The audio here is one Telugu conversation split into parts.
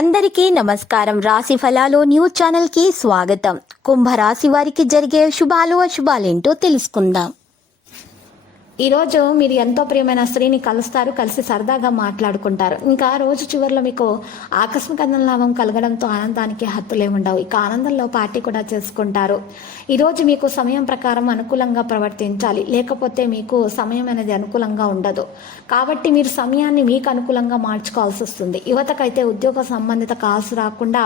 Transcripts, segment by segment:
అందరికీ నమస్కారం. రాశి ఫలాలు న్యూస్ ఛానల్ కి స్వాగతం. కుంభరాశి వారికి జరిగే శుభాలు అశుభాలేంటో తెలుసుకుందాం. ఈరోజు మీరు ఎంతో ప్రియమైన స్త్రీని కలుస్తారు, కలిసి సరదాగా మాట్లాడుకుంటారు. ఇంకా రోజు చివరిలో మీకు ఆకస్మిక లాభం కలగడంతో ఆనందానికి హద్దులే ఉండవు. ఇక ఆనందంలో పార్టీ కూడా చేసుకుంటారు. ఈరోజు మీకు సమయం ప్రకారం అనుకూలంగా ప్రవర్తించాలి, లేకపోతే మీకు సమయం అనేది అనుకూలంగా ఉండదు. కాబట్టి మీరు సమయాన్ని మీకు అనుకూలంగా మార్చుకోవాల్సి వస్తుంది. యువతకైతే ఉద్యోగ సంబంధిత కాల్స్ రాకుండా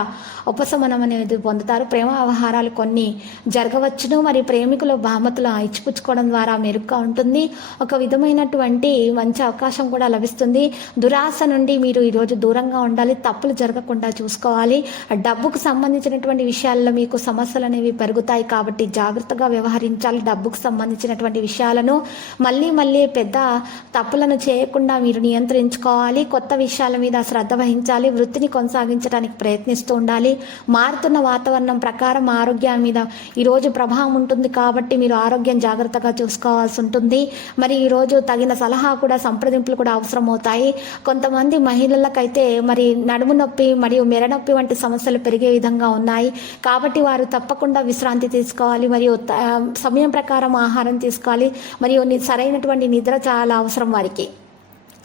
ఉపశమనం అనేది పొందుతారు. ప్రేమ వ్యవహారాలు కొన్ని జరగవచ్చును. మరి ప్రేమికులు బహుమతులు ఇచ్చిపుచ్చుకోవడం ద్వారా మెరుగ్గా ఉంటుంది. ఒక విధమైనటువంటి మంచి అవకాశం కూడా లభిస్తుంది. దురాశ నుండి మీరు ఈరోజు దూరంగా ఉండాలి. తప్పులు జరగకుండా చూసుకోవాలి. డబ్బుకు సంబంధించినటువంటి విషయాల్లో మీకు సమస్యలు అనేవి పెరుగుతాయి కాబట్టి జాగ్రత్తగా వ్యవహరించాలి. డబ్బుకు సంబంధించినటువంటి విషయాలను మళ్ళీ పెద్ద తప్పులను చేయకుండా మీరు నియంత్రించుకోవాలి. కొత్త విషయాల మీద శ్రద్ధ వహించాలి. వృత్తిని కొనసాగించడానికి ప్రయత్నిస్తూ ఉండాలి. మారుతున్న వాతావరణం ప్రకారం ఆరోగ్యం మీద ఈరోజు ప్రభావం ఉంటుంది కాబట్టి మీరు ఆరోగ్యం జాగ్రత్తగా చూసుకోవాల్సి ఉంటుంది. మరి ఈరోజు తగిన సలహా కూడా సంప్రదింపులు కూడా అవసరమవుతాయి. కొంతమంది మహిళలకైతే మరి నడుము నొప్పి మరియు మెడ నొప్పి వంటి సమస్యలు పెరిగే విధంగా ఉన్నాయి. కాబట్టి వారు తప్పకుండా విశ్రాంతి తీసుకోవాలి. మరియు సమయం ప్రకారం ఆహారం తీసుకోవాలి. మరియు సరైనటువంటి నిద్ర చాలా అవసరం వారికి,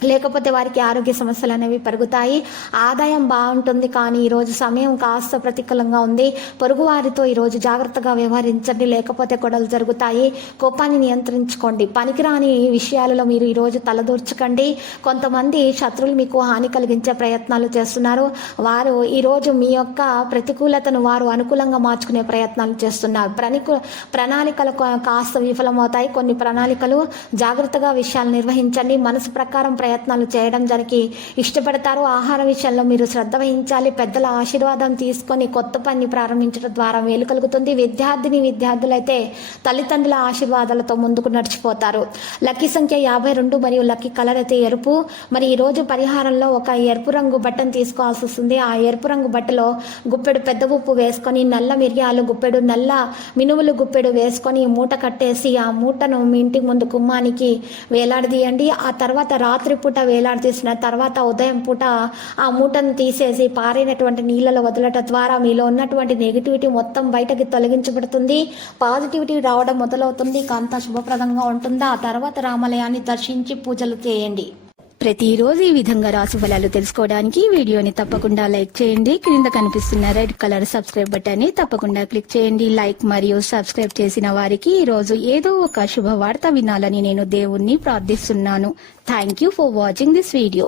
లేకపోతే వారికి ఆరోగ్య సమస్యలు అనేవి పెరుగుతాయి. ఆదాయం బాగుంటుంది, కానీ ఈరోజు సమయం కాస్త ప్రతికూలంగా ఉంది. పొరుగు వారితో ఈరోజు జాగ్రత్తగా వ్యవహరించండి, లేకపోతే గొడవలు జరుగుతాయి. కోపాన్ని నియంత్రించుకోండి. పనికిరాని విషయాలలో మీరు ఈరోజు తలదూర్చకండి. కొంతమంది శత్రువులు మీకు హాని కలిగించే ప్రయత్నాలు చేస్తున్నారు. వారు ఈరోజు మీ యొక్క ప్రతికూలతను వారు అనుకూలంగా మార్చుకునే ప్రయత్నాలు చేస్తున్నారు. ప్రణాళికలు కాస్త విఫలమవుతాయి. కొన్ని ప్రణాళికలు జాగ్రత్తగా విషయాలు నిర్వహించండి. మనసు ప్రకారం ప్రయత్నాలు చేయడం జరిగి ఇష్టపడతారు. ఆహార విషయంలో మీరు శ్రద్ధ వహించాలి. పెద్దల ఆశీర్వాదం తీసుకొని కొత్త పని ప్రారంభించడం ద్వారా మేలు కలుగుతుంది. విద్యార్థులైతే తల్లిదండ్రుల ఆశీర్వాదాలతో ముందుకు నడిచిపోతారు. లక్కీ సంఖ్య 52 మరియు లక్కీ కలర్ అయితే ఎరుపు. మరి ఈరోజు పరిహారంలో ఒక ఎరుపు రంగు బట్టను తీసుకోవాల్సి వస్తుంది. ఆ ఎరుపు రంగు బట్టలో గుప్పెడు పెద్ద ఉప్పు వేసుకొని, నల్ల మిరియాలు గుప్పెడు, నల్ల మినుములు గుప్పెడు వేసుకొని మూట కట్టేసి ఆ మూటను మీ ఇంటి ముందు గుమ్మానికి వేలాడదీయండి. ఆ తర్వాత రాత్రి పూట వేలాడదీసిన తర్వాత ఉదయం పూట ఆ మూటను తీసేసి పారినటువంటి నీళ్ళలో వదలటం ద్వారా మీలో ఉన్నటువంటి నెగిటివిటీ మొత్తం బయటకి తొలగించబడుతుంది. పాజిటివిటీ రావడం మొదలవుతుంది. అంతా శుభప్రదంగా ఉంటుంది. ఆ తర్వాత రామాలయాన్ని దర్శించి పూజలు చేయండి. ప్రతిరోజు ఈ విధంగా రాశి ఫలాలు తెలుసుకోవడానికి వీడియోని తప్పకుండా లైక్ చేయండి. క్రింద కనిపిస్తున్న రెడ్ కలర్ సబ్స్క్రైబ్ బటన్ ని తప్పకుండా క్లిక్ చేయండి. లైక్ మరియు సబ్స్క్రైబ్ చేసిన వారికి ఈ రోజు ఏదో ఒక శుభవార్త వినాలని నేను దేవుణ్ణి ప్రార్థిస్తున్నాను. Thank you for watching this video.